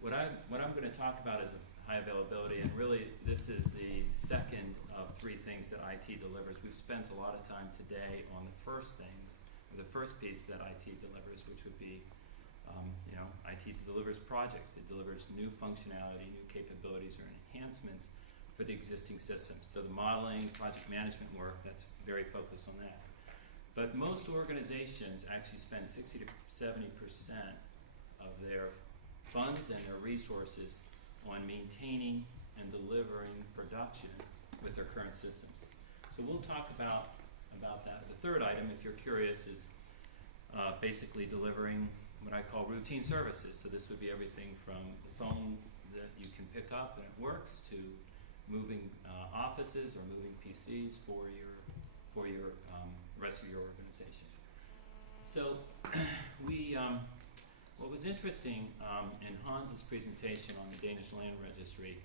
What I'm going to talk about is high availability, and really this is the second of three things that IT delivers. We've spent a lot of time today on the first things, or the first piece that IT delivers, which would be, IT delivers projects. It delivers new functionality, new capabilities, or enhancements for the existing systems. So the modeling, project management work, that's very focused on that. But most organizations actually spend 60 to 70% of their funds and their resources on maintaining and delivering production with their current systems. So we'll talk about that. The third item, if you're curious, is basically delivering what I call routine services. So this would be everything from the phone that you can pick up and it works, to moving offices or moving PCs for your rest of your organization. So what was interesting in Hans's presentation on the Danish Land Registry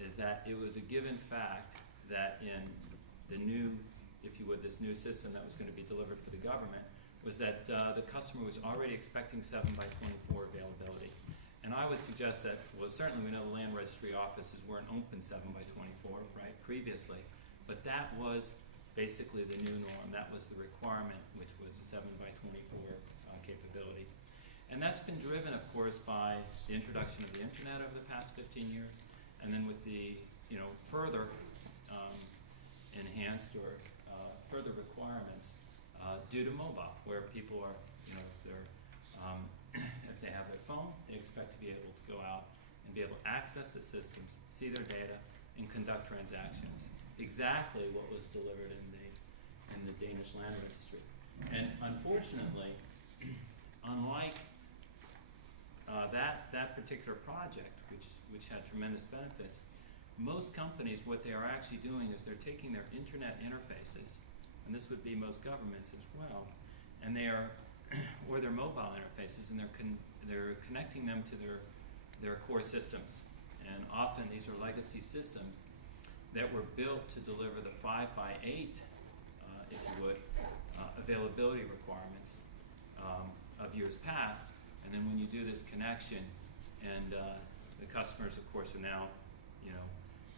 is that it was a given fact that in the new, if you would, this new system that was going to be delivered for the government, was that the customer was already expecting 7x24 availability. And I would suggest that, well, certainly we know the land registry offices weren't open 7x24, right, previously, but that was basically the new norm. That was the requirement, which was the 7x24 capability. And that's been driven, of course, by the introduction of the internet over the past 15 years, and then with the further enhanced or further requirements due to mobile, where people are, if they have their phone, they expect to be able to go out and be able to access the systems, see their data, and conduct transactions. Exactly what was delivered in the Danish Land Registry. And unfortunately, unlike that particular project, which had tremendous benefits, most companies, what they are actually doing is they're taking their internet interfaces, and this would be most governments as well, and they are, or their mobile interfaces, and they're connecting them to their core systems. And often these are legacy systems that were built to deliver the 5x8, if you would, availability requirements of years past. And then when you do this connection, and the customers, of course, are now,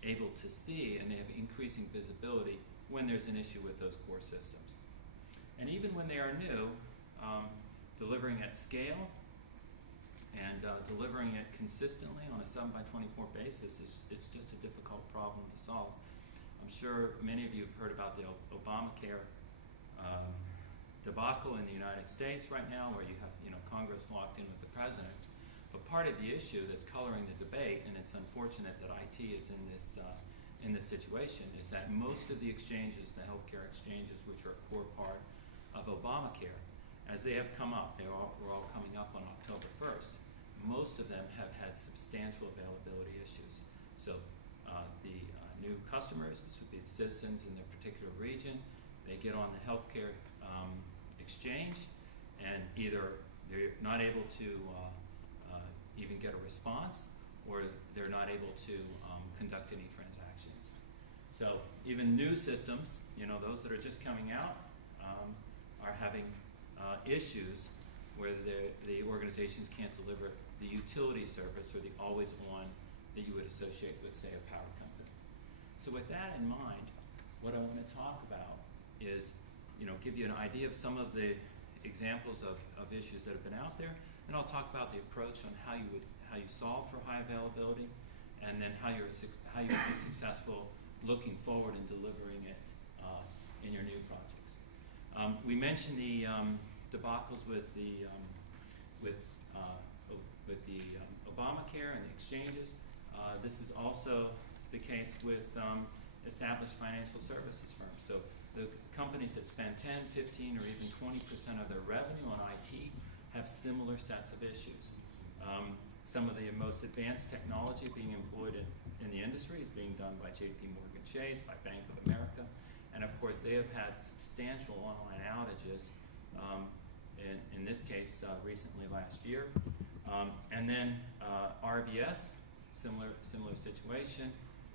able to see, and they have increasing visibility when there's an issue with those core systems. And even when they are new, delivering at scale and delivering it consistently on a 7x24 basis it's just a difficult problem to solve. I'm sure many of you have heard about the Obamacare debacle in the United States right now, where you have Congress locked in with the president. But part of the issue that's coloring the debate, and it's unfortunate that IT is in this situation, is that most of the exchanges, the healthcare exchanges, which are a core part of Obamacare, as they have come up, we're all coming up on October 1st, most of them have had substantial availability issues. So the new customers, this would be the citizens in their particular region, they get on the healthcare exchange, and either they're not able to even get a response, or they're not able to conduct any transactions. So even new systems, those that are just coming out, are having issues where the organizations can't deliver the utility service or the always-on that you would associate with, say, a power company. So with that in mind, what I want to talk about is, give you an idea of some of the examples of issues that have been out there, and I'll talk about the approach on how you solve for high availability, and then how you be successful looking forward and delivering it in your new projects. We mentioned the debacles with the Obamacare and the exchanges. This is also the case with established financial services firms. So the companies that spend 10, 15, or even 20% of their revenue on IT have similar sets of issues. Some of the most advanced technology being employed in the industry is being done by JPMorgan Chase, by Bank of America, and of course they have had substantial online outages, in this case recently last year. And then RBS, similar situation.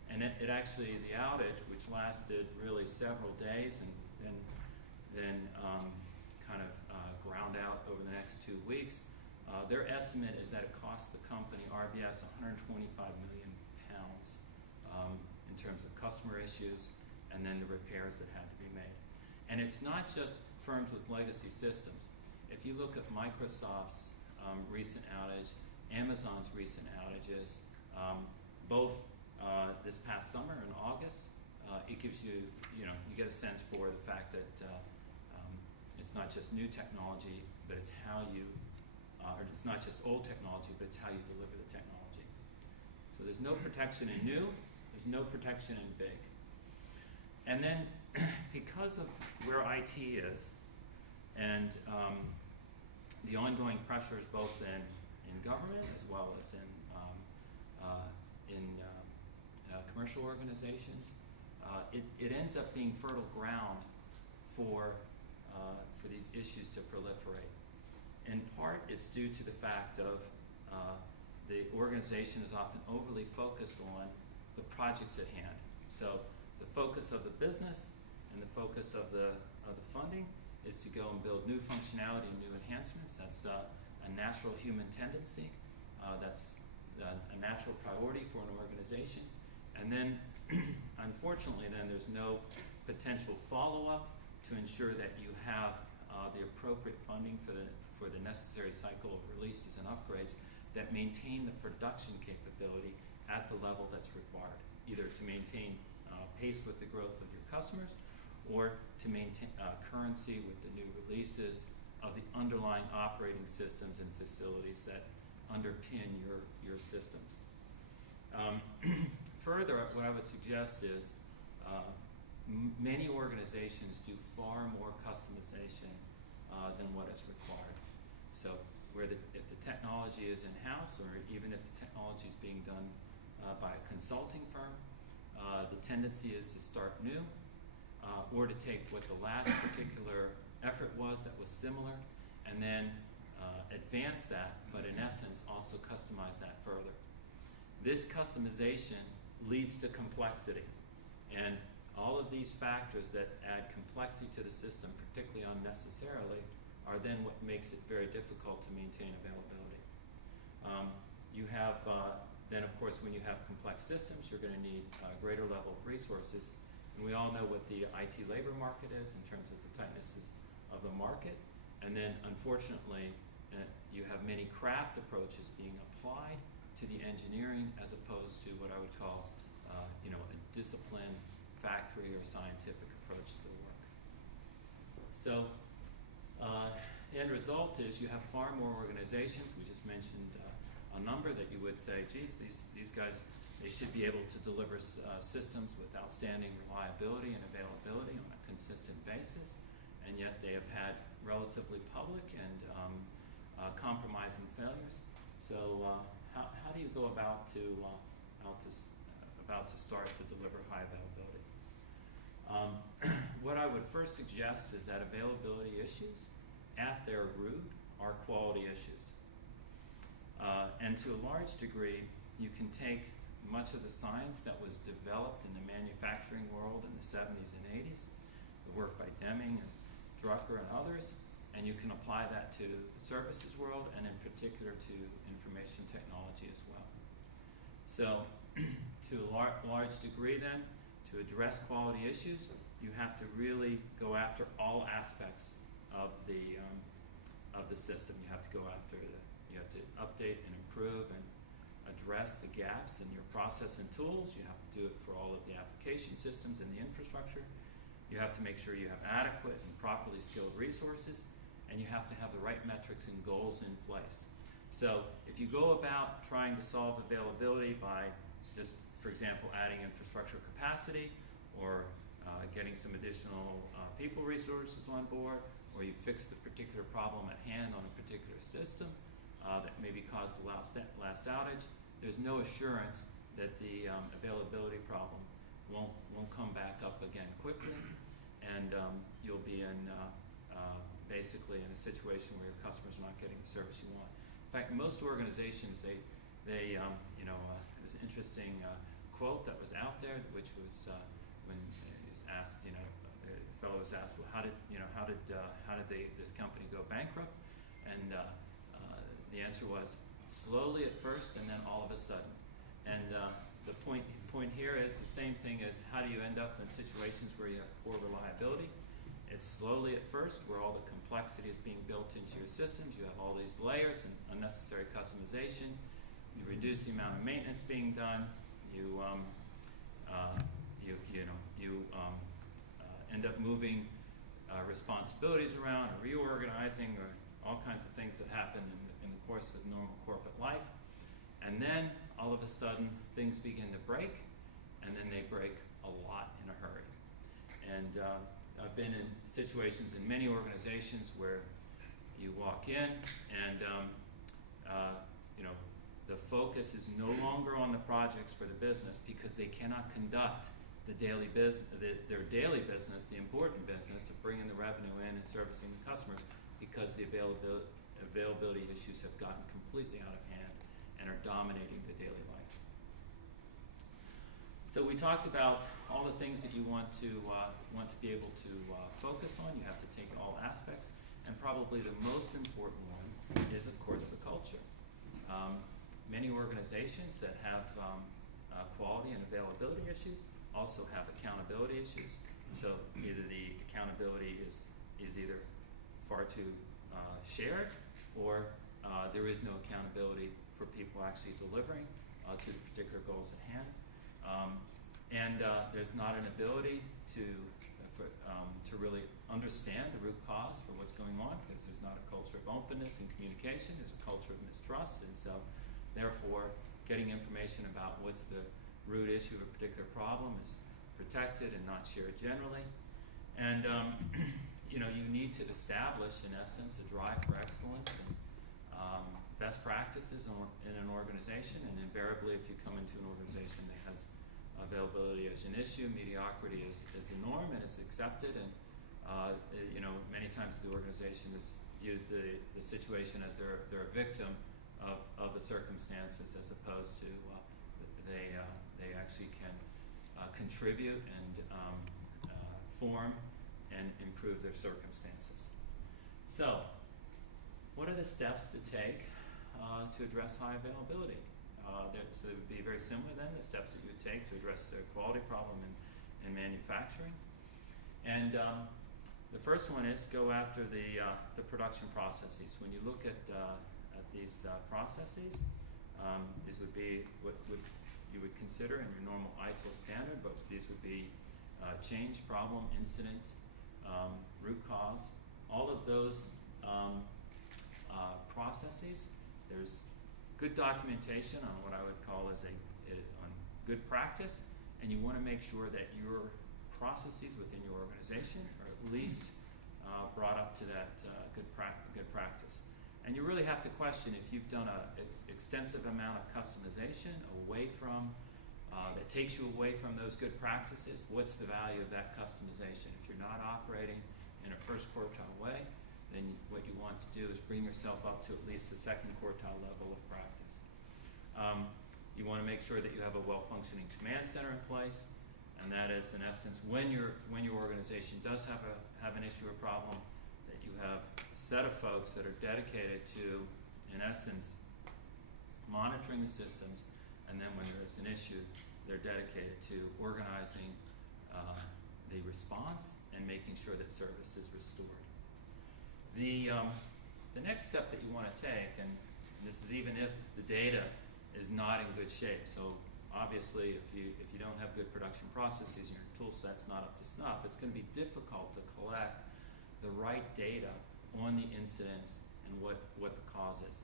And it actually, the outage, which lasted really several days and then kind of ground out over the next 2 weeks, Their estimate is that it cost the company, RBS, 125 million pounds in terms of customer issues and then the repairs that had to be made. And it's not just firms with legacy systems. If you look at Microsoft's recent outage, Amazon's recent outages, both this past summer in August, it gives you, you get a sense for the fact that it's not just new technology, but it's how you, or it's not just old technology, but it's how you deliver the technology. So there's no protection in new, there's no protection in big. And then because of where IT is and the ongoing pressures both in government as well as in commercial organizations, it ends up being fertile ground for these issues to proliferate. In part, it's due to the fact of the organization is often overly focused on the projects at hand. So the focus of the business and the focus of the funding is to go and build new functionality and new enhancements. That's a natural human tendency. That's a natural priority for an organization. And then, unfortunately, then there's no potential follow-up to ensure that you have the appropriate funding for the necessary cycle of releases and upgrades that maintain the production capability at the level that's required, either to maintain pace with the growth of your customers or to maintain currency with the new releases of the underlying operating systems and facilities that underpin your systems. Further, what I would suggest is many organizations do far more customization than what is required. So if the technology is in-house, or even if the technology is being done by a consulting firm, the tendency is to start new, or to take what the last particular effort was that was similar, and then advance that, but in essence also customize that further. This customization leads to complexity, and all of these factors that add complexity to the system, particularly unnecessarily, are then what makes it very difficult to maintain availability. You have, then of course, when you have complex systems, you're going to need a greater level of resources. And we all know what the IT labor market is in terms of the tightnesses of the market. And then, unfortunately, you have many craft approaches being applied to the engineering as opposed to what I would call, a disciplined factory or scientific approach to the work. So, the end result is you have far more organizations. We just mentioned a number that you would say, geez, these guys, they should be able to deliver systems with outstanding reliability and availability on a consistent basis, and yet they have had relatively public and compromising failures. So how do you go about to start to deliver high availability? What I would first suggest is that availability issues at their root are quality issues. And to a large degree, you can take much of the science that was developed in the manufacturing world in the 70s and 80s, the work by Deming and Drucker and others, and you can apply that to the services world and in particular to information technology as well. So to a large degree then, to address quality issues, you have to really go after all aspects of the system. You have to go after you have to update and improve and address the gaps in your process and tools. You have to do it for all of the application systems and the infrastructure. You have to make sure you have adequate and properly skilled resources, and you have to have the right metrics and goals in place. So if you go about trying to solve availability by just, for example, adding infrastructure capacity or getting some additional people resources on board, or you fix the particular problem at hand on a particular system that maybe caused the last outage, there's no assurance that the availability problem won't come back up again quickly, and you'll be in basically in a situation where your customers are not getting the service you want. In fact, most organizations, there's an interesting quote that was out there, which was when he was asked, the fellow was asked, well, how did this company go bankrupt? And the the answer was slowly at first and then all of a sudden. And the point here is the same thing as how do you end up in situations where you have poor reliability. It's slowly at first, where all the complexity is being built into your systems. You have all these layers and unnecessary customization. You reduce the amount of maintenance being done. You end up moving responsibilities around, or reorganizing, or all kinds of things that happen in the course of normal corporate life. And then all of a sudden things begin to break, and then they break a lot in a hurry. And I've been in situations in many organizations where you walk in and the focus is no longer on the projects for the business, because they cannot conduct the daily business, their daily business, the important business of bringing the revenue in and servicing the customers, because the availability issues have gotten completely out of hand and are dominating the daily life. So we talked about all the things that you want to be able to focus on. You have to take all aspects, and probably the most important one is, of course, the culture. Many organizations that have quality and availability issues also have accountability issues. So either the accountability is either far too shared, or there is no accountability for people actually delivering to the particular goals at hand. And there's not an ability to really understand the root cause for what's going on, because there's not a culture of openness and communication. There's a culture of mistrust, and so therefore getting information about what's the root issue of a particular problem is protected and not shared generally. And you need to establish, in essence, a drive for excellence and best practices in an organization. And invariably, if you come into an organization that has availability as an issue, mediocrity is the norm and is accepted. And many times the organization views the situation as they're a victim of the circumstances, as opposed to they actually can contribute and form and improve their circumstances. So, what are the steps to take to address high availability? So it would be very similar then, the steps that you would take to address the quality problem in manufacturing. And the first one is go after the production processes. When you look at these processes, these would be what you would consider in your normal ITIL standard, but these would be change, problem, incident, root cause. All of those processes, there's good documentation on what I would call as on good practice, and you want to make sure that your processes within your organization are at least brought up to that good practice. And you really have to question if you've done an extensive amount of customization away from, that takes you away from those good practices, what's the value of that customization? If you're not operating in a first quartile way, then what you want to do is bring yourself up to at least the second quartile level of practice. You want to make sure that you have a well-functioning command center in place, and that is, in essence, when your organization does have an issue or problem, that you have a set of folks that are dedicated to, in essence, monitoring the systems, and then when there's an issue, they're dedicated to organizing the response and making sure that service is restored. The next step that you want to take, and this is even if the data is not in good shape. So obviously, if you don't have good production processes and your tool set's not up to snuff, it's going to be difficult to collect the right data on the incidents and what the cause is.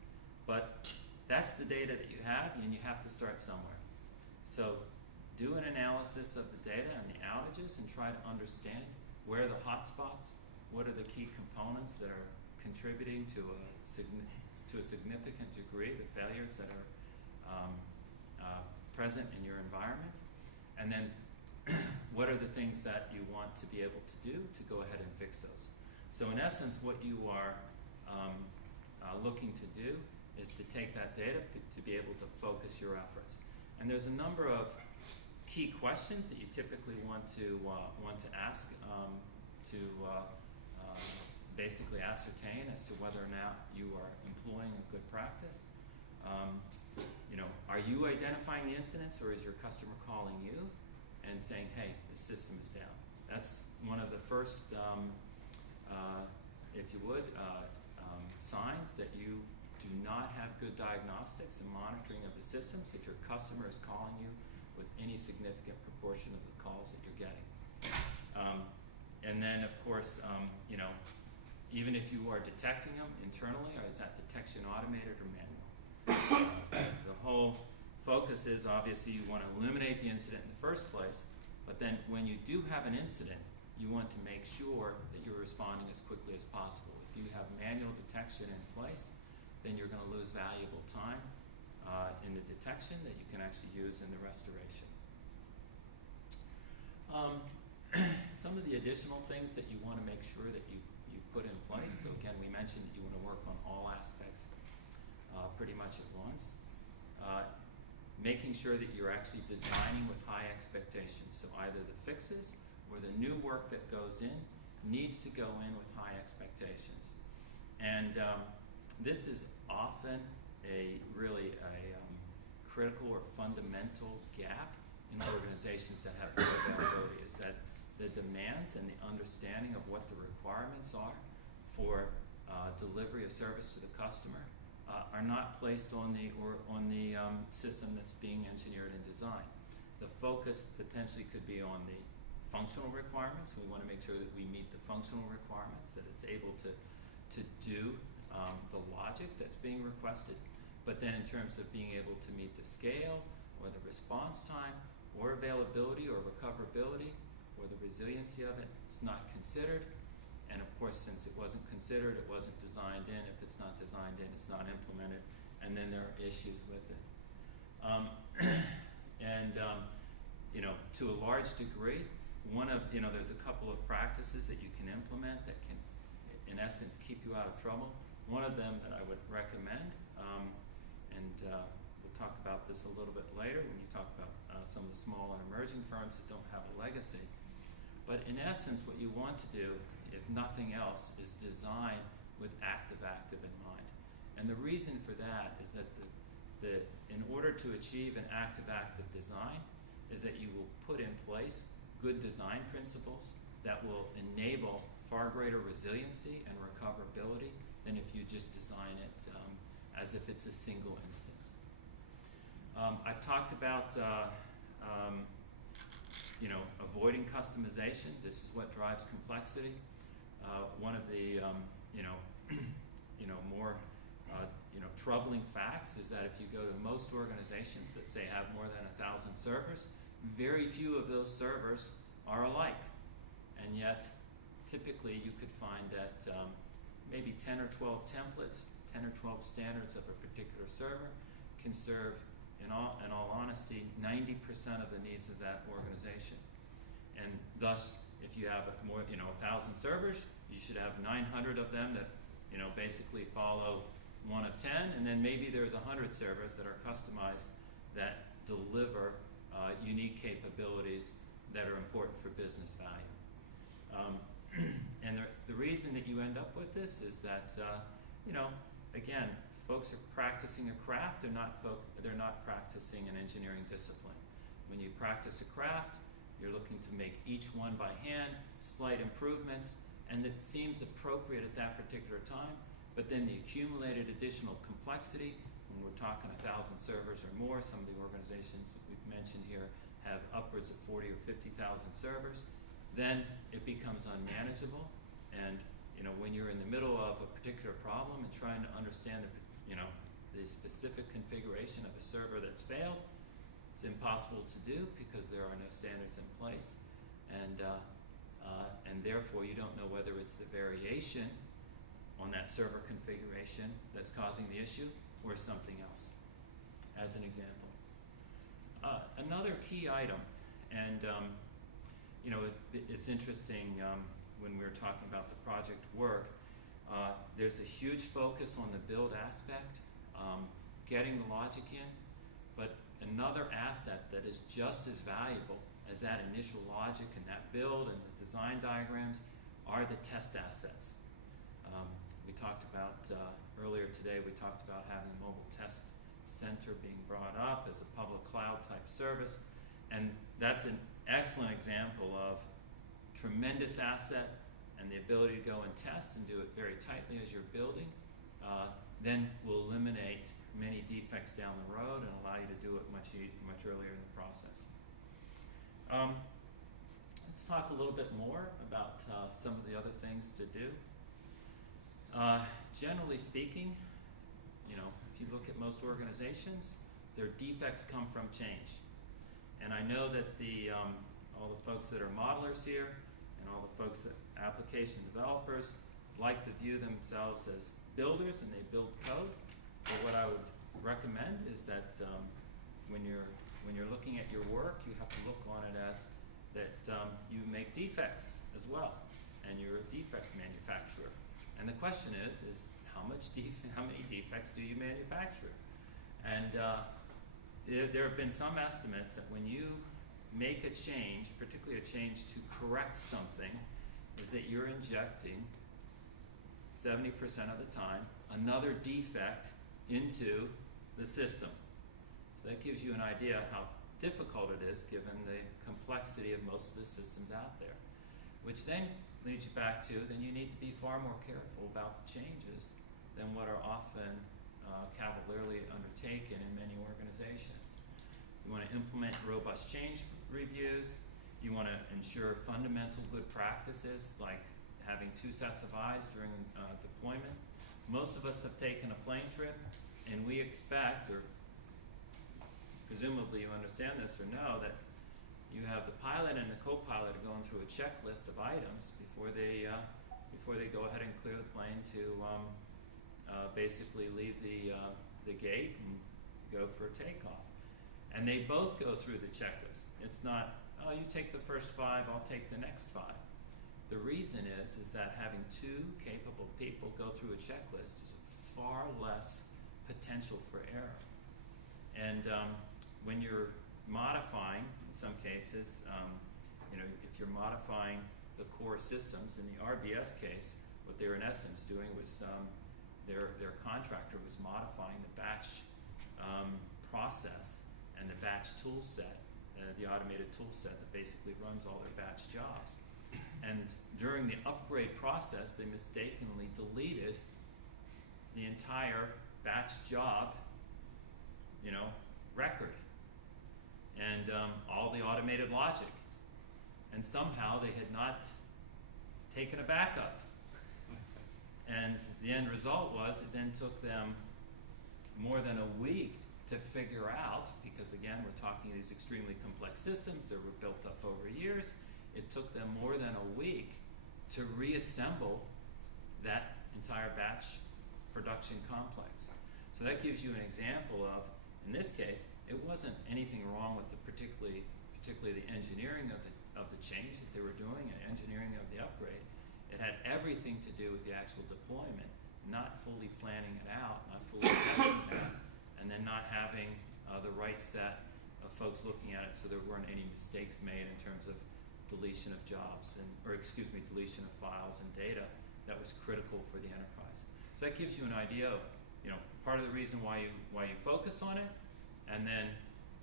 But that's the data that you have, and you have to start somewhere. So do an analysis of the data and the outages and try to understand where are the hotspots, what are the key components that are contributing to a significant degree, the failures that are present in your environment, and then what are the things that you want to be able to do to go ahead and fix those. So in essence, what you are looking to do is to take that data to be able to focus your efforts. And there's a number of key questions that you typically want to ask to basically ascertain as to whether or not you are employing a good practice. Are you identifying the incidents, or is your customer calling you and saying, hey, the system is down? That's one of the first, if you would, signs that you do not have good diagnostics and monitoring of the systems if your customer is calling you with any significant proportion of the calls that you're getting. And then, of course, even if you are detecting them internally, or is that detection automated or manual? The whole focus is, obviously, you want to eliminate the incident in the first place, but then when you do have an incident, you want to make sure that you're responding as quickly as possible. If you have manual detection in place, then you're going to lose valuable time in the detection that you can actually use in the restoration. Some of the additional things that you want to make sure that you put in place. So again, we mentioned that you want to work on all aspects pretty much at once. Making sure that you're actually designing with high expectations. So either the fixes or the new work that goes in needs to go in with high expectations. And this is often really a critical or fundamental gap in organizations that have low availability, is that the demands and the understanding of what the requirements are for delivery of service to the customer are not placed on the system that's being engineered and designed. The focus potentially could be on the functional requirements. We want to make sure that we meet the functional requirements, that it's able to do the logic that's being requested. But then in terms of being able to meet the scale or the response time or availability or recoverability or the resiliency of it, it's not considered. And of course, since it wasn't considered, it wasn't designed in. If it's not designed in, it's not implemented. And then there are issues with it. To a large degree, there's a couple of practices that you can implement that can, in essence, keep you out of trouble. One of them that I would recommend, we'll talk about this a little bit later when you talk about some of the small and emerging firms that don't have a legacy. But in essence, what you want to do, if nothing else, is design with active-active in mind. And the reason for that is that in order to achieve an active-active design is that you will put in place good design principles that will enable far greater resiliency and recoverability than if you just design it as if it's a single instance. I've talked about avoiding customization. This is what drives complexity. One of the more troubling facts is that if you go to most organizations that say have more than 1,000 servers, very few of those servers are alike. And yet, typically you could find that maybe 10 or 12 templates, 10 or 12 standards of a particular server can serve, in all honesty, 90% of the needs of that organization. And thus, if you have 1,000 servers, you should have 900 of them that basically follow one of 10, and then maybe there's 100 servers that are customized that deliver unique capabilities that are important for business value. And the reason that you end up with this is that, again, folks are practicing a craft, they're not practicing an engineering discipline. When you practice a craft, you're looking to make each one by hand, slight improvements, and it seems appropriate at that particular time, but then the accumulated additional complexity, when we're talking 1,000 servers or more, some of the organizations that we've mentioned here have upwards of 40 or 50,000 servers, then it becomes unmanageable. And when you're in the middle of a particular problem and trying to understand the specific configuration of a server that's failed, it's impossible to do because there are no standards in place, and therefore you don't know whether it's the variation on that server configuration that's causing the issue or something else, as an example. Another key item, and it's interesting when we were talking about the project work, there's a huge focus on the build aspect, getting the logic in, but another asset that is just as valuable as that initial logic and that build and the design diagrams are the test assets. We talked about, earlier today, we talked about having a mobile test center being brought up as a public cloud type service. And that's an excellent example of tremendous asset and the ability to go and test and do it very tightly as you're building, then will eliminate many defects down the road and allow you to do it much earlier in the process. Let's talk a little bit more about some of the other things to do. Generally speaking, if you look at most organizations, their defects come from change. And I know that all the folks that are modelers here and all the folks that application developers like to view themselves as builders and they build code. But what I would recommend is that when you're looking at your work, you have to look on it as that you make defects as well, and you're a defect manufacturer. And the question is how many defects do you manufacture? And there have been some estimates that when you make a change, particularly a change to correct something, is that you're injecting 70% of the time another defect into the system. So that gives you an idea how difficult it is given the complexity of most of the systems out there. Which then leads you back to, then you need to be far more careful about the changes than what are often cavalierly undertaken in many organizations. You want to implement robust change reviews. You want to ensure fundamental good practices like having 2 sets of eyes during deployment. Most of us have taken a plane trip and we expect, or presumably you understand this or know, that you have the pilot and the co-pilot going through a checklist of items before they go ahead and clear the plane to basically leave the gate and go for a takeoff. And they both go through the checklist. It's not, oh, you take the first 5, I'll take the next 5. The reason is that having 2 capable people go through a checklist is far less potential for error. And when you're modifying, in some cases, if you're modifying the core systems, in the RBS case, what they were in essence doing was their contractor was modifying the batch process and the batch tool set, the automated tool set that basically runs all their batch jobs. And during the upgrade process, they mistakenly deleted the entire batch job, record and all the automated logic. And somehow they had not taken a backup. And the end result was it then took them more than a week to figure out, because again, we're talking these extremely complex systems that were built up over years. It took them more than a week to reassemble that entire batch production complex. So that gives you an example of, in this case, it wasn't anything wrong with particularly the engineering of the change that they were doing and engineering of the upgrade. It had everything to do with the actual deployment, not fully planning it out, not fully testing it out, and then not having the right set of folks looking at it so there weren't any mistakes made in terms of deletion of jobs deletion of files and data that was critical for the enterprise. So that gives you an idea of, part of the reason why you focus on it, and then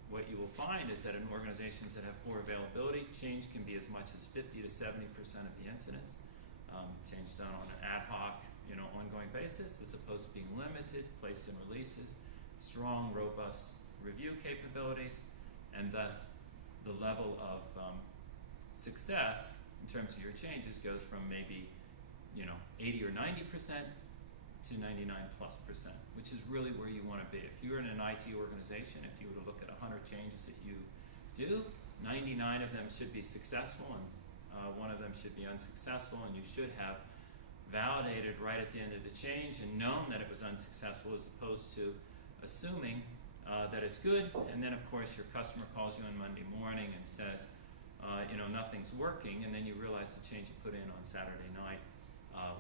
what you will find is that in organizations that have poor availability, change can be as much as 50 to 70% of the incidents. Change done on an ad hoc, ongoing basis, as opposed to being limited, placed in releases, strong, robust review capabilities, and thus the level of success in terms of your changes goes from maybe 80 or 90% to 99+%, which is really where you want to be. If you're in an IT organization, if you were to look at 100 changes that you do, 99 of them should be successful and 1 of them should be unsuccessful, and you should have validated right at the end of the change and known that it was unsuccessful, as opposed to assuming that it's good, and then of course your customer calls you on Monday morning and says, nothing's working, and then you realize the change you put in on Saturday night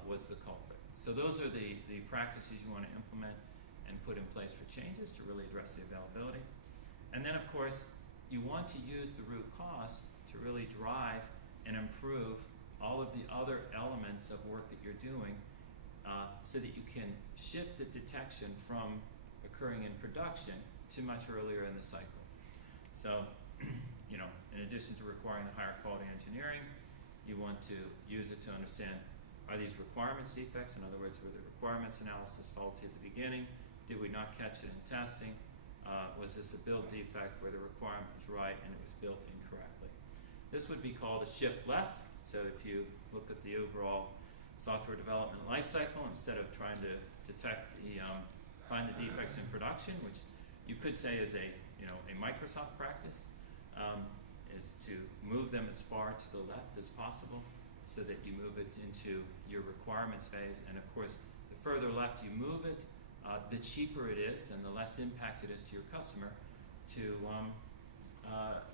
was the culprit. So those are the practices you want to implement and put in place for changes to really address the availability. And then of course, you want to use the root cause to really drive and improve all of the other elements of work that you're doing so that you can shift the detection from occurring in production to much earlier in the cycle. So, in addition to requiring the higher quality engineering, you want to use it to understand, are these requirements defects? In other words, were the requirements analysis faulty at the beginning? Did we not catch it in testing? Was this a build defect where the requirement was right and it was built incorrectly? This would be called a shift left. So if you look at the overall software development lifecycle, instead of trying to detect find the defects in production, which you could say is a Microsoft practice, is to move them as far to the left as possible so that you move it into your requirements phase. And of course, the further left you move it, the cheaper it is and the less impact it is to your customer to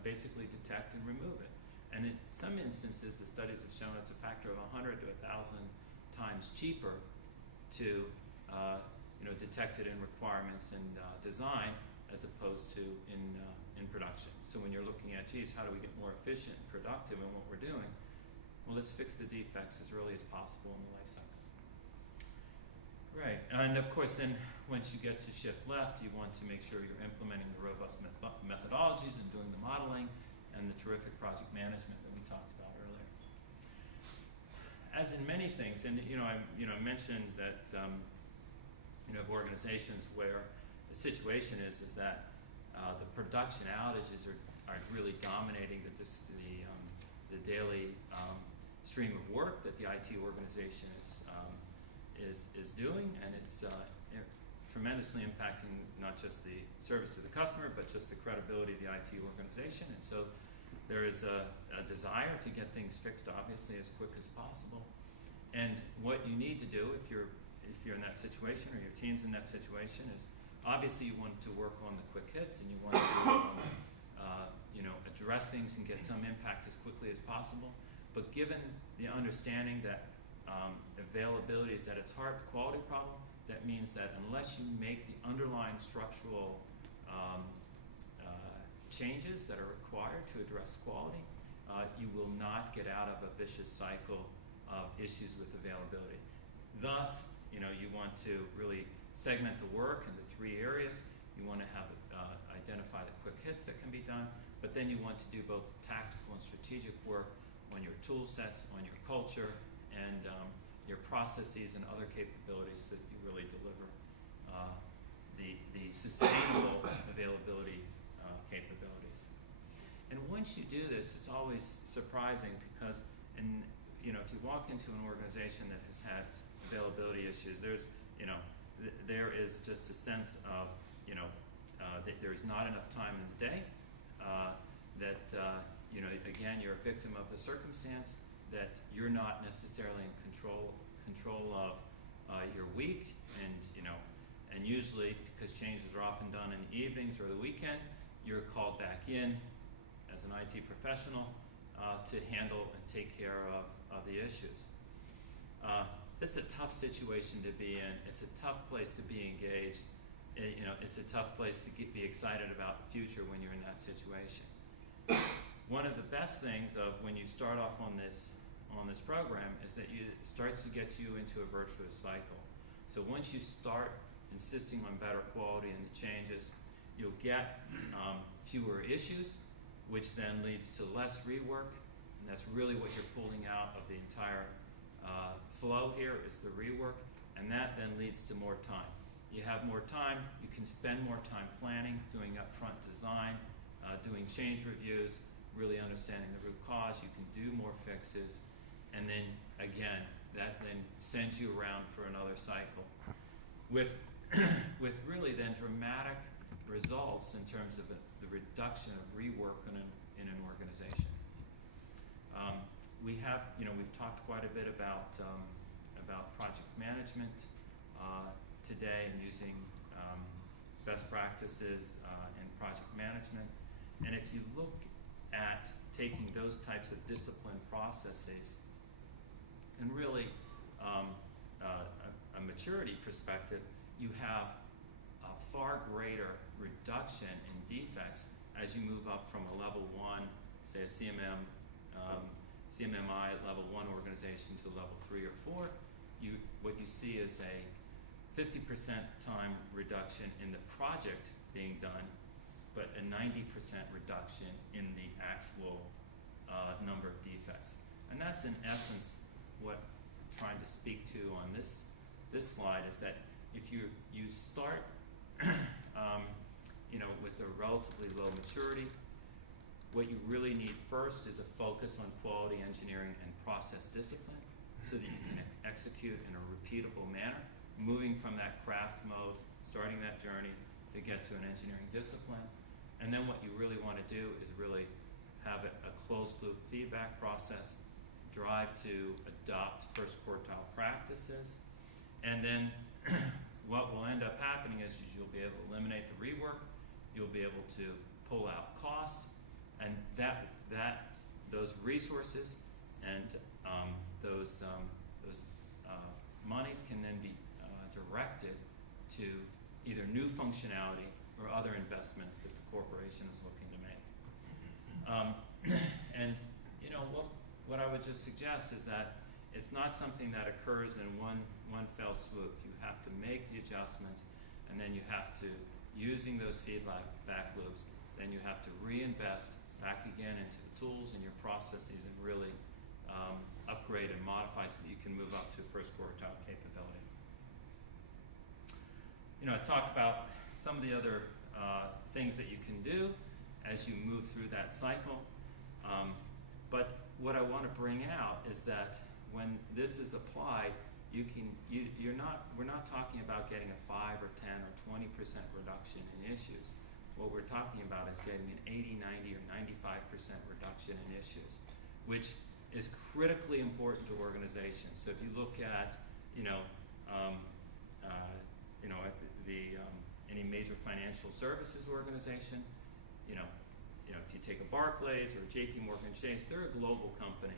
basically detect and remove it. And in some instances, the studies have shown it's a factor of 100 to 1,000 times cheaper to detect it in requirements and design as opposed to in production. So when you're looking at, geez, how do we get more efficient and productive in what we're doing? Well, let's fix the defects as early as possible in the life cycle. Right, and of course then once you get to shift left, you want to make sure you're implementing the robust methodologies and doing the modeling and the terrific project management that we talked about earlier. As in many things, and I mentioned that of organizations where the situation is that the production outages are really dominating the daily stream of work that the IT organization is doing, and it's tremendously impacting not just the service to the customer, but just the credibility of the IT organization. And so there is a desire to get things fixed, obviously, as quick as possible. And what you need to do if you're in that situation or your team's in that situation is obviously you want to work on the quick hits and you want to address things and get some impact as quickly as possible. But given the understanding that availability is at its heart a quality problem, that means that unless you make the underlying structural changes that are required to address quality, you will not get out of a vicious cycle of issues with availability. Thus, you want to really segment the work into 3 areas. You want to have identify the quick hits that can be done, but then you want to do both tactical and strategic work on your tool sets, on your culture, and your processes and other capabilities that you really deliver the sustainable availability capabilities. And once you do this, it's always surprising because, if you walk into an organization that has had availability issues, there is just a sense of, that there is not enough time in the day, again, you're a victim of the circumstance, that you're not necessarily in control of your week, and usually, because changes are often done in the evenings or the weekend, you're called back in as an IT professional to handle and take care of the issues. It's a tough situation to be in. It's a tough place to be engaged. It's a tough place to be excited about the future when you're in that situation. One of the best things of when you start off on this program is that it starts to get you into a virtuous cycle. So once you start insisting on better quality and the changes, you'll get fewer issues, which then leads to less rework, and that's really what you're pulling out of the entire flow here is the rework, and that then leads to more time. You have more time, you can spend more time planning, doing upfront design, doing change reviews, really understanding the root cause. You can do more fixes, and then again, that then sends you around for another cycle with really then dramatic results in terms of the reduction of rework in an organization. We've talked quite a bit about project management today and using best practices in project management. And if you look at taking those types of discipline processes and really a maturity perspective, you have a far greater reduction in defects as you move up from a level 1, say a CMMI level 1 organization to level 3 or 4. what you see is a 50% time reduction in the project being done, but a 90% reduction in the actual number of defects. And that's in essence what I'm trying to speak to on this slide, is that if you start with a relatively low maturity, what you really need first is a focus on quality engineering and process discipline so that you can execute in a repeatable manner, moving from that craft mode, starting that journey to get to an engineering discipline. And then what you really want to do is really have a closed loop feedback process, drive to adopt first quartile practices, and then what will end up happening is you'll be able to eliminate the rework, you'll be able to pull out costs, and those resources and those monies can then be directed to either new functionality or other investments that the corporation is looking to make. And what I would just suggest is that it's not something that occurs in one fell swoop. You have to make the adjustments, and then you have to, using those feedback loops, then you have to reinvest back again into the tools and your processes and really upgrade and modify so that you can move up to first quartile capability. I talked about some of the other things that you can do as you move through that cycle. But what I want to bring out is that when this is applied, we're not talking about getting a 5 or 10 or 20% reduction in issues. What we're talking about is getting an 80, 90, or 95% reduction in issues, which is critically important to organizations. So if you look at, any major financial services organization, if you take a Barclays or a JP Morgan Chase, they're a global company.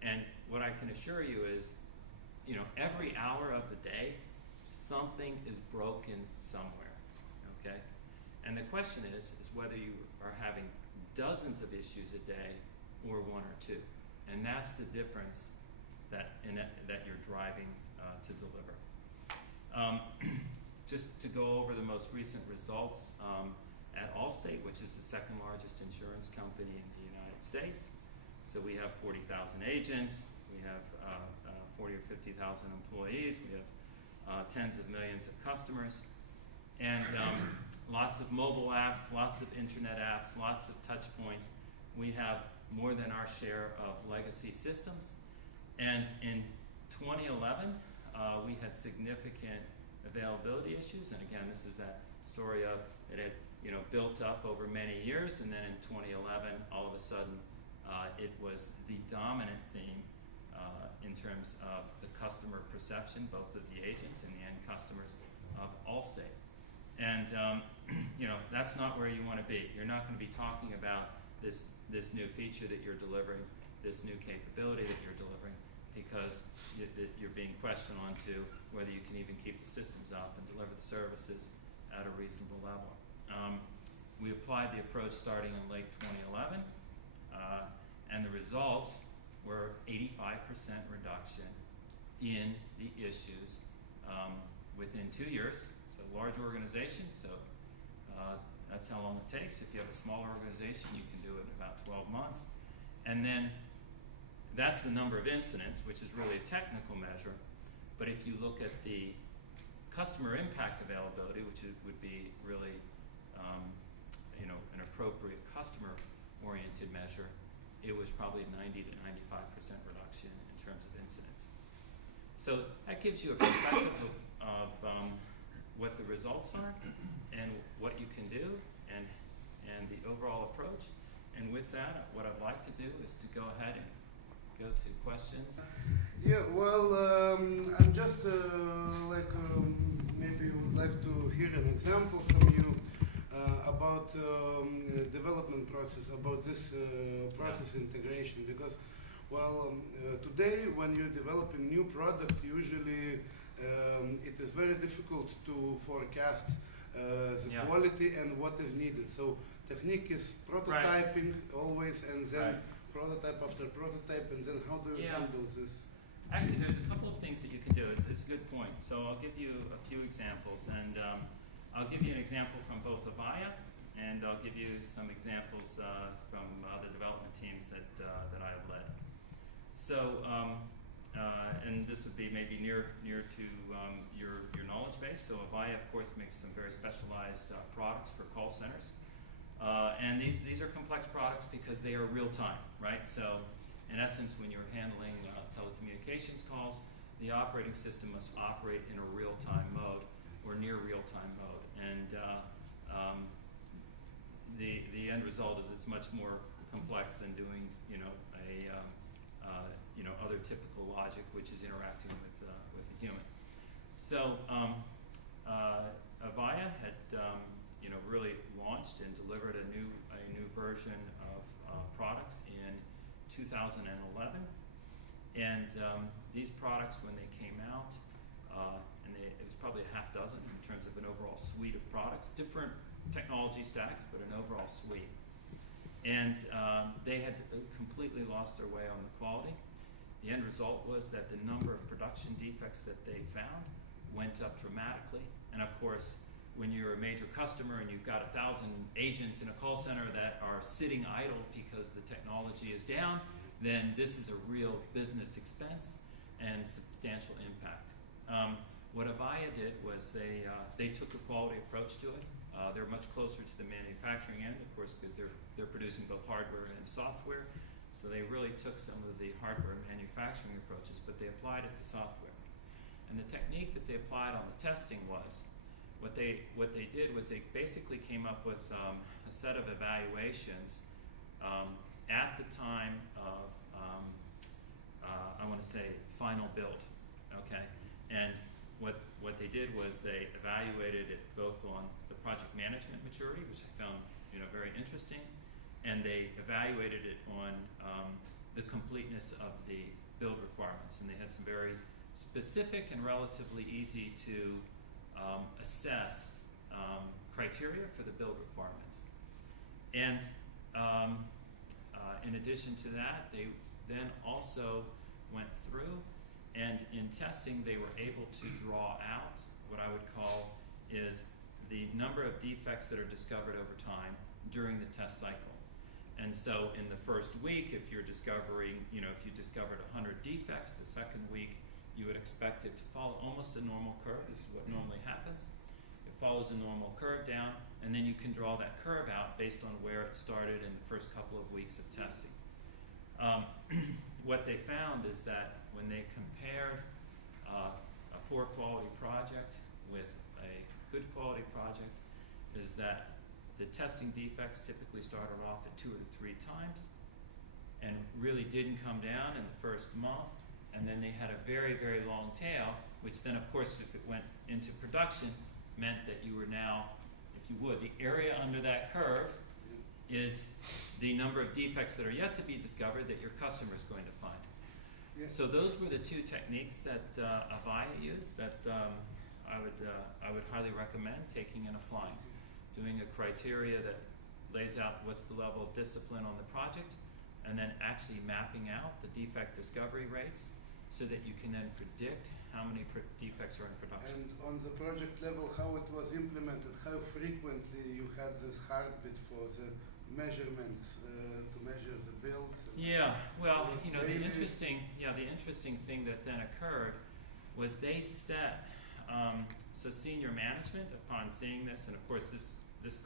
And what I can assure you is, every hour of the day, something is broken somewhere, okay? And the question is whether you are having dozens of issues a day or one or two. And that's the difference that you're driving to deliver. Just to go over the most recent results at Allstate, which is the second largest insurance company in the United States. So we have 40,000 agents, we have 40 or 50,000 employees, we have tens of millions of customers, and lots of mobile apps, lots of internet apps, lots of touch points. We have more than our share of legacy systems. And in 2011, we had significant availability issues. And again, this is that story of it had built up over many years, and then in 2011, all of a sudden, it was the dominant theme in terms of the customer perception, both of the agents and the end customers of Allstate. And that's not where you want to be. You're not going to be talking about this new feature that you're delivering, this new capability that you're delivering, because you're being questioned on to whether you can even keep the systems up and deliver the services at a reasonable level. We applied the approach starting in late 2011, and the results were 85% reduction in the issues within 2 years. It's a large organization, so that's how long it takes. If you have a smaller organization, you can do it in about 12 months. And then that's the number of incidents, which is really a technical measure. But if you look at the customer impact availability, which would be really an appropriate customer-oriented measure, it was probably 90 to 95% reduction in terms of incidents. So that gives you a perspective of what the results are and what you can do and the overall approach. And with that, what I'd like to do is to go ahead and go to questions. Yeah, well, I'm just maybe would like to hear an example from you about development process, about this process integration, because today when you're developing new product, usually it is very difficult to forecast the quality and what is needed. So technique is prototyping always, and then prototype after prototype, and then how do you handle this? Actually, there's a couple of things that you can do. It's a good point. So I'll give you a few examples, and I'll give you an example from both Avaya, and I'll give you some examples from the development teams that I've led. So, and this would be maybe near to your knowledge base. So Avaya, of course, makes some very specialized products for call centers, and these are complex products because they are real time, right? So, in essence, when you're handling telecommunications calls, the operating system must operate in a real-time mode or near real-time mode, and the end result is it's much more complex than doing other typical logic, which is interacting with a human. So Avaya had really launched and delivered a new version of products in 2011, and these products, when they came out, it was probably a half dozen in terms of an overall suite of products, different technology stacks, but an overall suite. And they had completely lost their way on the quality. The end result was that the number of production defects that they found went up dramatically. And of course, when you're a major customer and you've got 1,000 agents in a call center that are sitting idle because the technology is down, then this is a real business expense and substantial impact. What Avaya did was they took a quality approach to it. They're much closer to the manufacturing end, of course, because they're producing both hardware and software. So they really took some of the hardware manufacturing approaches, but they applied it to software. And the technique that they applied on the testing was, what they did was they basically came up with a set of evaluations at the time of, I want to say, final build, okay? And what they did was they evaluated it both on the project management maturity, which I found very interesting, and they evaluated it on the completeness of the build requirements. And they had some very specific and relatively easy to assess criteria for the build requirements. And in addition to that, they then also went through, and in testing they were able to draw out what I would call is the number of defects that are discovered over time during the test cycle. And so in the first week, if you're discovering, if you discovered 100 defects, the second week you would expect it to follow almost a normal curve. This is what normally happens. It follows a normal curve down, and then you can draw that curve out based on where it started in the first couple of weeks of testing. What they found is that when they compared a poor quality project with a good quality project, is that the testing defects typically started off at 2 or 3 times and really didn't come down in the first month, and then they had a very, very long tail, which then, of course, if it went into production, meant that you were now, if you would, the area under that curve is the number of defects that are yet to be discovered that your customer is going to find. Yes. So those were the 2 techniques that Avaya used that I would highly recommend taking and applying. Doing a criteria that lays out what's the level of discipline on the project, and then actually mapping out the defect discovery rates so that you can then predict how many defects are in production. And on the project level, how it was implemented, how frequently you had this heartbeat for the measurements to measure the builds? Yeah, well, the interesting thing that then occurred was they set, so senior management, upon seeing this, and of course this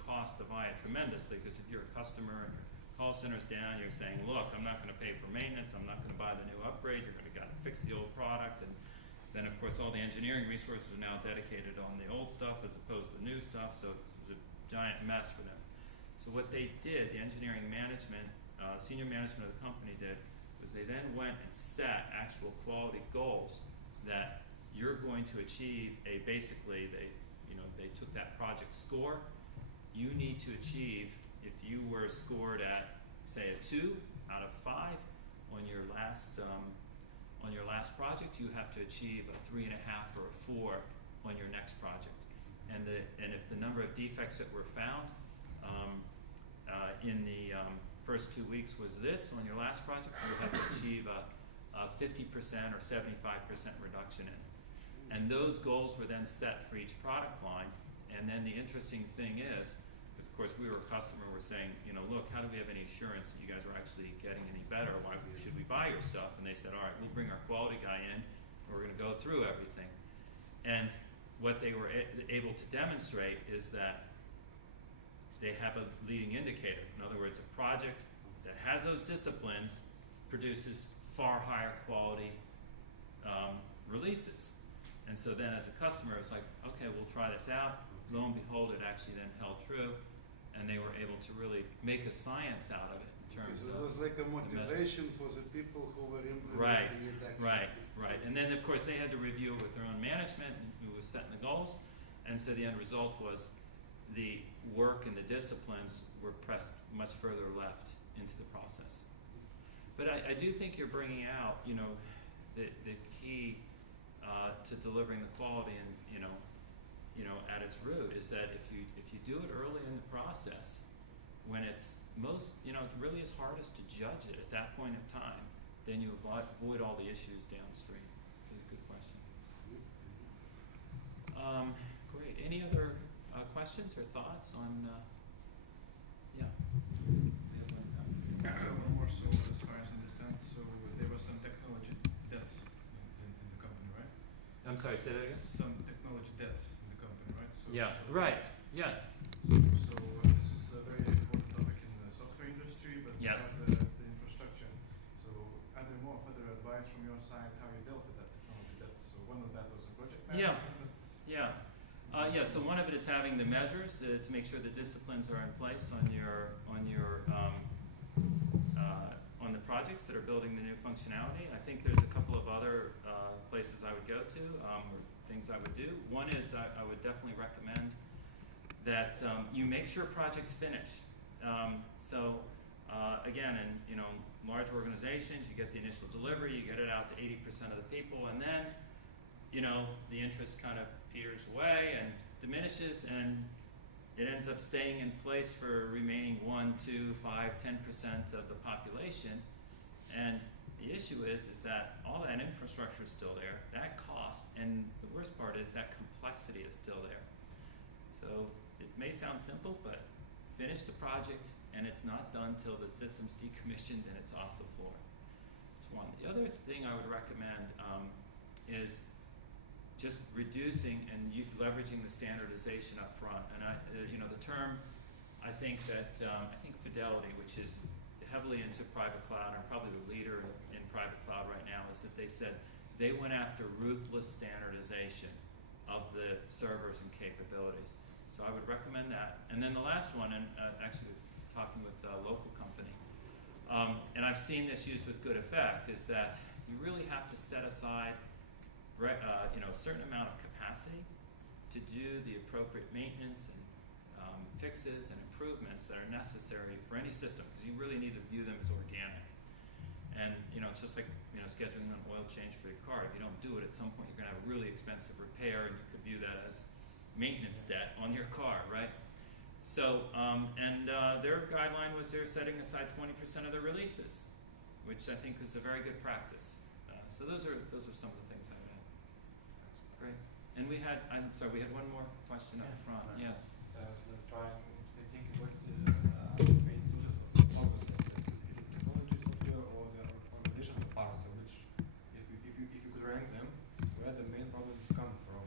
cost Avaya tremendously, because if you're a customer and your call center's down, you're saying, look, I'm not going to pay for maintenance, I'm not going to buy the new upgrade, you're going to fix the old product, and then of course all the engineering resources are now dedicated on the old stuff as opposed to new stuff, so it was a giant mess for them. So what they did, the engineering management, senior management of the company did, was they then went and set actual quality goals that you're going to achieve basically they took that project score. You need to achieve, if you were scored at, say, a 2 out of 5 on your last project, you have to achieve a 3.5 or a 4 on your next project. And if the number of defects that were found in the first 2 weeks was this on your last project, you have to achieve a 50% or 75% reduction in. And those goals were then set for each product line. And then the interesting thing is, because of course we were a customer, we're saying, you know, look, how do we have any assurance that you guys are actually getting any better? Why should we buy your stuff? And they said, all right, we'll bring our quality guy in, and we're going to go through everything. And what they were able to demonstrate is that they have a leading indicator. In other words, a project that has those disciplines produces far higher quality releases. And so then as a customer, it's like, okay, we'll try this out. Lo and behold, it actually then held true, and they were able to really make a science out of it in terms It of was like a motivation for the people who were implementing it. Right. And then of course they had to review it with their own management who was setting the goals, and so the end result was the work and the disciplines were pressed much further left into the process. But I do think you're bringing out, you know, the key to delivering the quality, and you know, at its root is that if you do it early in the process, when it's most, you know, it really is hardest to judge it at that point in time, then you avoid all the issues downstream. That's a good question. Great. Any other questions or thoughts on? Yeah. One more. So as far as I understand, so there was some technology debt in the company, right? I'm sorry. Say that again. Some technology debt in the company, right? So, Yeah. so Right. Yes. So this is a very important topic in the software industry, but Yes. not the infrastructure. So are there more further advice from your side how you dealt with that technology debt? So one of that was a project Yeah. management. Yeah. So one of it is having the measures to make sure the disciplines are in place on the projects that are building the new functionality. I think there's a couple of other places I would go to, or things I would do. One is I would definitely recommend that you make sure projects finish. Again, in large organizations, you get the initial delivery, you get it out to 80% of the people, and then the interest kind of peters away and diminishes, and it ends up staying in place for remaining 1, 2, 5, 10% of the population. And the issue is that all that infrastructure is still there, that cost, and the worst part is that complexity is still there. So it may sound simple, but finish the project, and it's not done till the system's decommissioned and it's off the floor. That's one. The other thing I would recommend is just reducing and leveraging the standardization up front. And the term, I think Fidelity, which is heavily into private cloud and probably the leader in private cloud right now, is that they said they went after ruthless standardization of the servers and capabilities. So I would recommend that. And then the last one, and actually talking with a local company, and I've seen this used with good effect, is that you really have to set aside a certain amount of capacity to do the appropriate maintenance and fixes and improvements that are necessary for any system, because you really need to view them as organic. And it's just like scheduling an oil change for your car. If you don't do it, at some point you're going to have a really expensive repair, and you could view that as maintenance debt on your car, right? So, their guideline was they're setting aside 20% of their releases, which I think is a very good practice. So those are some of the things I would add. Great. And we had one more question up front. Yes. Thinking what the main users of the product is it technology software or the organizational parts, which if you could rank them, where the main problems come from.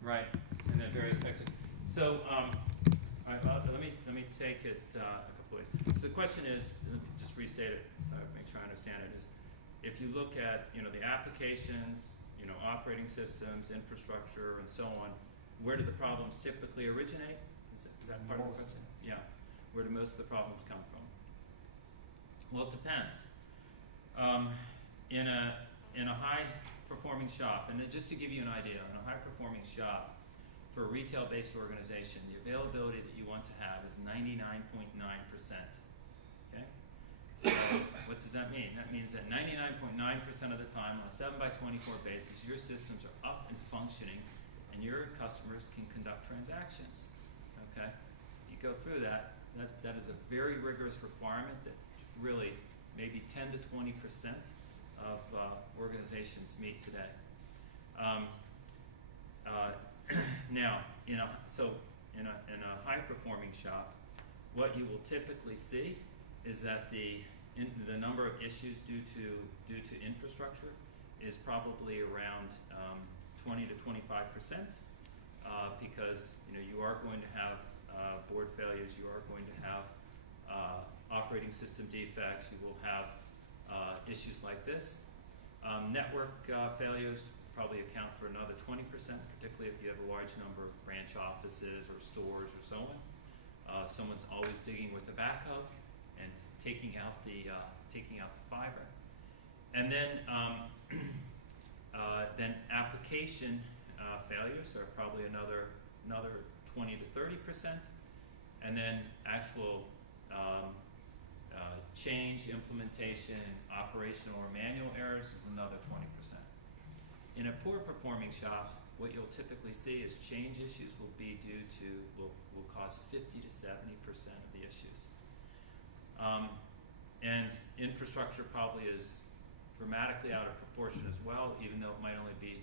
Right, in the various sectors. So, let me take it a couple ways. So the question is, let me just restate it so I make sure I understand it, is if you look at the applications, operating systems, infrastructure, and so on, where do the problems typically originate? Is that part of the question? Yeah. Where do most of the problems come from? Well, it depends. In a high-performing shop, and just to give you an idea, in a high-performing shop, for a retail-based organization, the availability that you want to have is 99.9%. Okay? So what does that mean? That means that 99.9% of the time, on a 7x24 basis, your systems are up and functioning, and your customers can conduct transactions. Okay? You go through that is a very rigorous requirement that really maybe 10 to 20% organizations meet today. Now, in a high-performing shop, what you will typically see is that the number of issues due to infrastructure is probably around 20 to 25%, because you are going to have board failures, you are going to have operating system defects, you will have issues like this. Network failures probably account for another 20%, particularly if you have a large number of branch offices or stores or so on. Someone's always digging with the backhoe and taking out the fiber. And then application failures are probably another 20 to 30%, and then actual change, implementation, operational or manual errors is another 20%. In a poor performing shop, what you'll typically see is change issues will cause 50 to 70% of the issues. And infrastructure probably is dramatically out of proportion as well, even though it might only be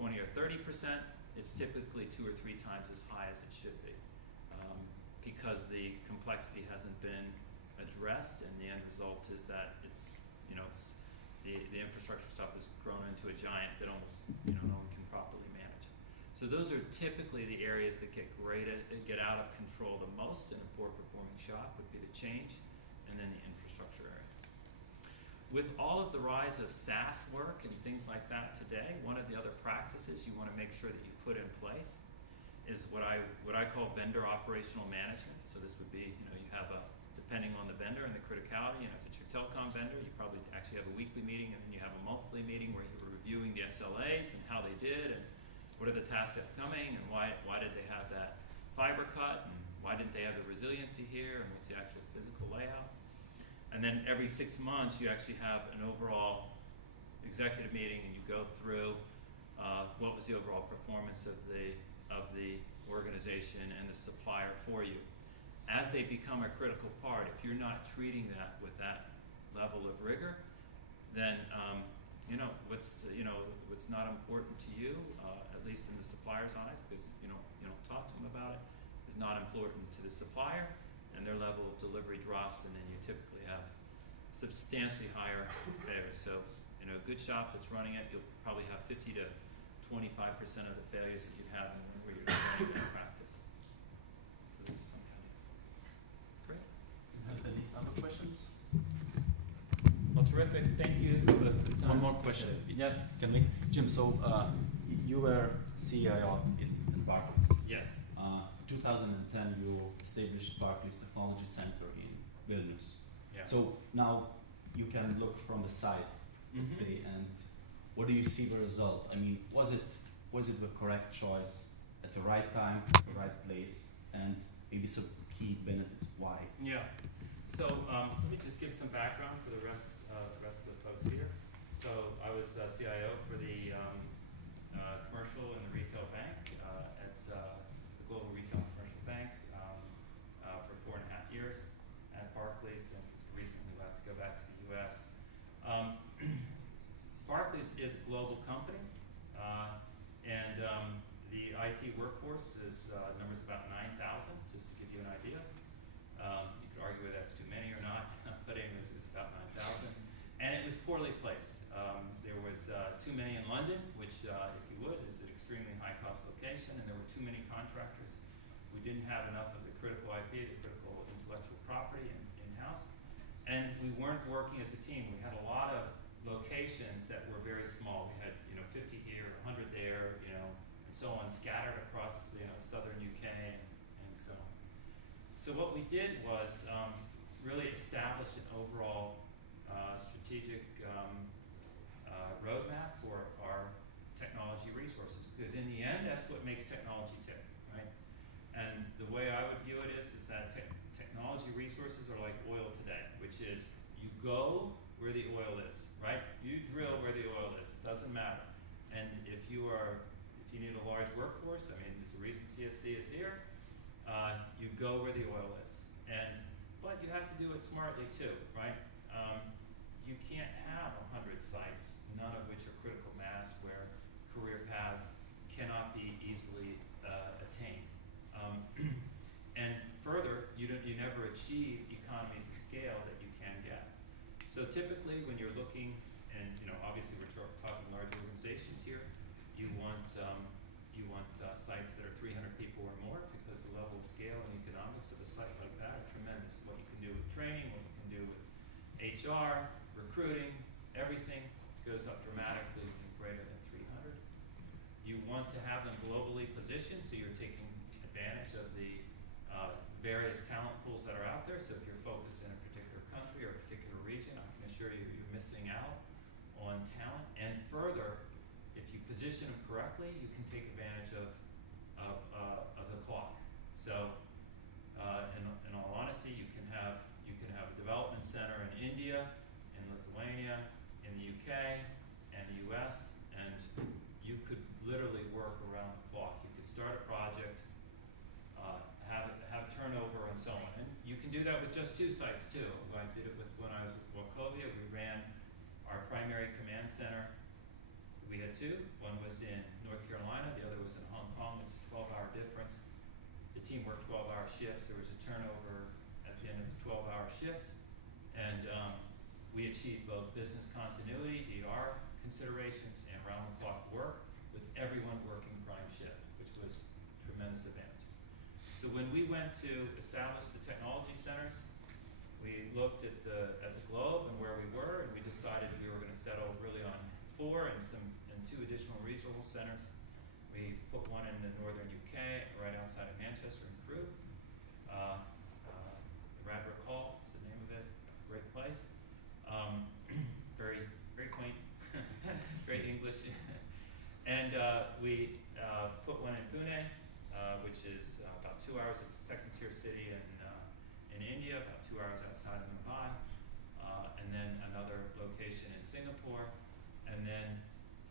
20 or 30%, it's typically 2 or 3 times as high as it should be, because the complexity hasn't been addressed, and the end result is that the infrastructure stuff has grown into a giant that almost no one can properly manage. So those are typically the areas that get out of control the most in a poor performing shop, would be the change, and then the infrastructure area. With all of the rise of SaaS work and things like that today, one of the other practices you want to make sure that you put in place is what I call vendor operational management. So this would be, you have depending on the vendor and the criticality, and if it's your telecom vendor, you probably actually have a weekly meeting, and then you have a monthly meeting where you're reviewing the SLAs and how they did, and what are the tasks upcoming, and why did they have that fiber cut, and why didn't they have the resiliency here, and what's the actual physical layout. And then every 6 months, you actually have an overall executive meeting, and you go through what was the overall performance of the organization and the supplier for you. As they become a critical part, if you're not treating that with that level of rigor, then what's not important to you, at least in the supplier's eyes, because you don't talk to them about it, is not important to the supplier, and their level of delivery drops, and then you typically have substantially higher failures. So, a good shop that's running it, you'll probably have 50 to 25% of the failures that you have where you're running in practice. So there's some kind of great. Have any other questions? Well, terrific. Thank you for the time. One more question. Yes. Can we, Jim? So you were CIO in Barclays. Yes. 2010, you established Barclays Technology Center in Vilnius. Yeah. So now you can look from the side, let's say, and what do you see the result? I mean, was it the correct choice at the right time, at the right place, and maybe some key benefits? Why? Yeah. So let me just give some background for the rest of the folks here. So I was CIO for the commercial and the retail bank at the Global Retail and Commercial Bank for 4.5 years at Barclays, and recently got to go back to the U.S. Barclays is a global company, and the IT workforce numbers about 9,000, just to give you an idea. You could argue whether that's too many or not, but anyways, it was about 9,000. And it was poorly placed. There was too many in London, which, if you would, is an extremely high-cost location, and there were too many contractors. We didn't have enough of the critical IP, the critical intellectual property in-house, and we weren't working as a team. We had a lot of locations that were very small. We had 50 here, 100 there, and so on, scattered across southern UK and so on. So what we did was really establish an overall strategic roadmap for our technology resources, because in the end, that's what makes technology tick, right? And the way I would view it is that technology resources are like oil today, which is you go where the oil is, right? You drill where the oil is. It doesn't matter. And if you need a large workforce, I mean, there's a reason CSC is here. You go where the oil is, but you have to do it smartly too, right? You can't have 100 sites achieve economies of scale that you can get. So typically when you're looking, and obviously we're talking large organizations here, you want sites that are 300 people or more, because the level of scale and economics of a site like that are tremendous. What you can do with training, what you can do with HR, recruiting, everything goes up dramatically when you're greater than 300. You want to have them globally positioned, so you're taking advantage of the various talent pools that are out there. So if you're focused in a particular country or a particular region, I can assure you you're missing out on talent. And further, if you position them correctly, you can take advantage of the clock. So in all honesty, you can have a development center in India, in Lithuania, in the UK, and the US, and you could literally work around the clock. You could start a project, have turnover, and so on. And you can do that with just 2 sites too. I did it when I was with Wachovia. We ran our primary command center. We had 2. One was in North Carolina, the other was in Hong Kong. It's a 12-hour difference. The team worked 12-hour shifts. There was a turnover at the end of the 12-hour shift. And we achieved both business continuity, DR considerations, and round-the-clock work with everyone working prime shift, which was a tremendous advantage. So when we went to establish the technology centers, we looked at the globe and where we were, and we decided we were going to settle really on 4 and 2 additional regional centers. We put one in the northern UK, right outside of Manchester in Crewe. Radbrook Hall is the name of it. Great place. Very, very quaint. Great English. And we put one in Pune, which is about 2 hours. It's a second-tier city in India, about 2 hours outside of Mumbai. And then another location in Singapore. And then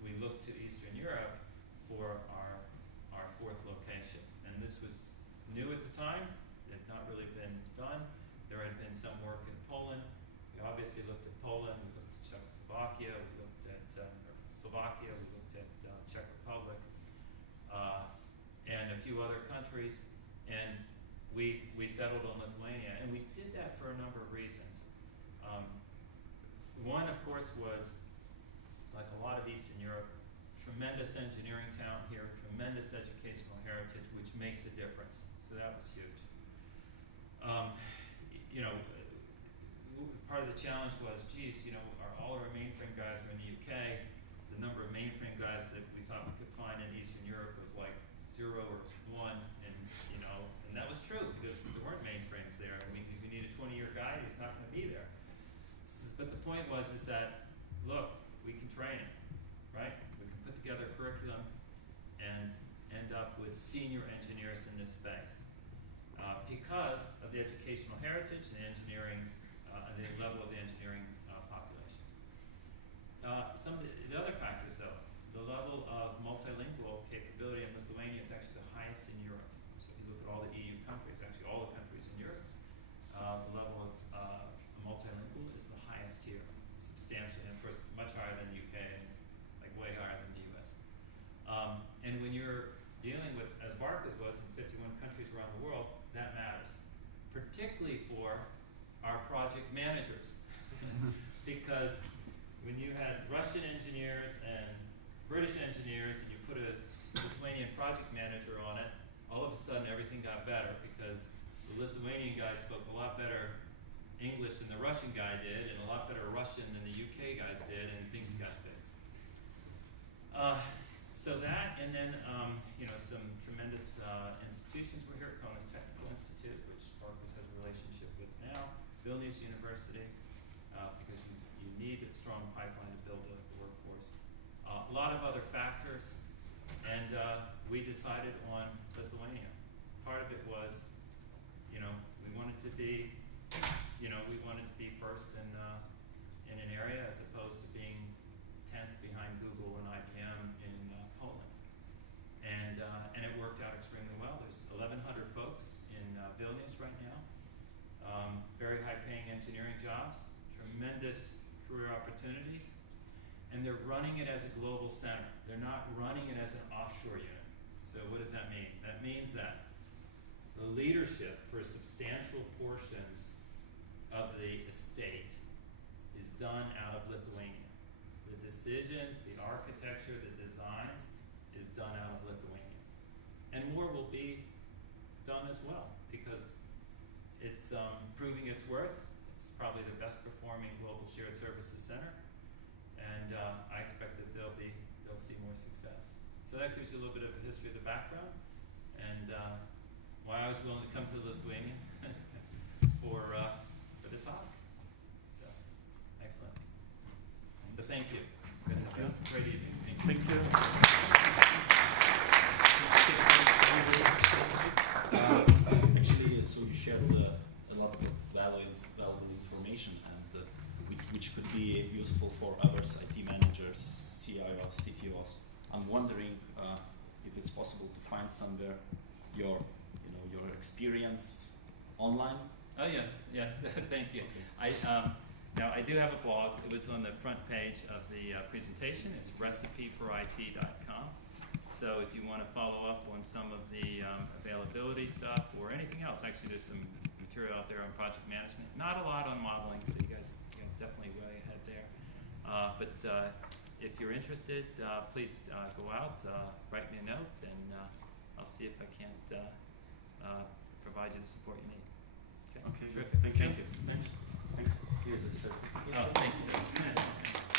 we looked to Eastern Europe for our 4th location. And this was new at the time. It had not really been done. There had been some work in Poland. We obviously looked at Poland. We looked at Czechoslovakia. We looked at Slovakia. We looked at Czech Republic, and a few other countries. And we settled on Lithuania. And we did that for a number of reasons. One, of course, was, like a lot of Eastern Europe, tremendous engineering talent here, tremendous educational heritage, which makes a difference. So that was huge. Part of the challenge was, all our mainframe guys were in the UK. The number of mainframe guys that we thought we could find in Eastern Europe was like 0 or 1, and that was true because there weren't mainframes there. I mean, if you need a 20-year guy, he's not going to be there. But the point was that, look, we can train him, right? We can put together a curriculum and end up with senior engineers in this space because of the educational heritage and engineering, the level of the engineering population. Some of the other factors, though, the level of multilingual capability in Lithuania is actually the highest in Europe. So if you look at all the EU countries, actually all the countries in Europe, the level of multilingual is the highest here, substantially, and of course much higher than the UK, and like way higher than the US. And when you're dealing with, as Barclays was, in 51 countries around the world, that matters, particularly for our project managers, because when you had Russian engineers and British engineers and you put a Lithuanian project manager on it, all of a sudden everything got better because the Lithuanian guy spoke a lot better English than the Russian guy did, and a lot better Russian than the UK guys did, and things got fixed. So that, and then some tremendous institutions were here. Kaunas Technical Institute, which Barclays has a relationship with now, Vilnius University, because you need a strong pipeline to build a workforce. A lot of other factors, and we decided on Lithuania. Part of it was, we wanted to be, first in an area as opposed to being 10th behind Google and IBM in Poland. And it worked out extremely well. There's 1,100 folks in Vilnius right now. Very high-paying engineering jobs, tremendous career opportunities, and they're running it as a global center. They're not running it as an offshore unit. So what does that mean? That means that the leadership for substantial portions of the estate is done out of Lithuania. The decisions, the architecture, the designs is done out of Lithuania. And more will be done as well, because it's proving its worth. It's probably the best performing global shared services center, and I expect that they'll see more success. So that gives you a little bit of a history of the background, and why I was willing to come to Lithuania for the talk. So excellent. So thank you. You guys have a great evening. Thank you. Actually, so you shared a lot of valuable information, and which could be useful for others, IT managers, CIOs, CTOs. I'm wondering if it's possible to find somewhere your experience online. Oh yes, thank you. Now I do have a blog. It was on the front page of the presentation. It's recipeforit.com. So if you want to follow up on some of the availability stuff or anything else, actually there's some material out there on project management. Not a lot on modeling, so you guys definitely way ahead there. But if you're interested, please go out, write me a note, and I'll see if I can't provide you the support you need. Okay, terrific. Thank you. Thank you. Thanks. Here's a certificate. Oh, thanks.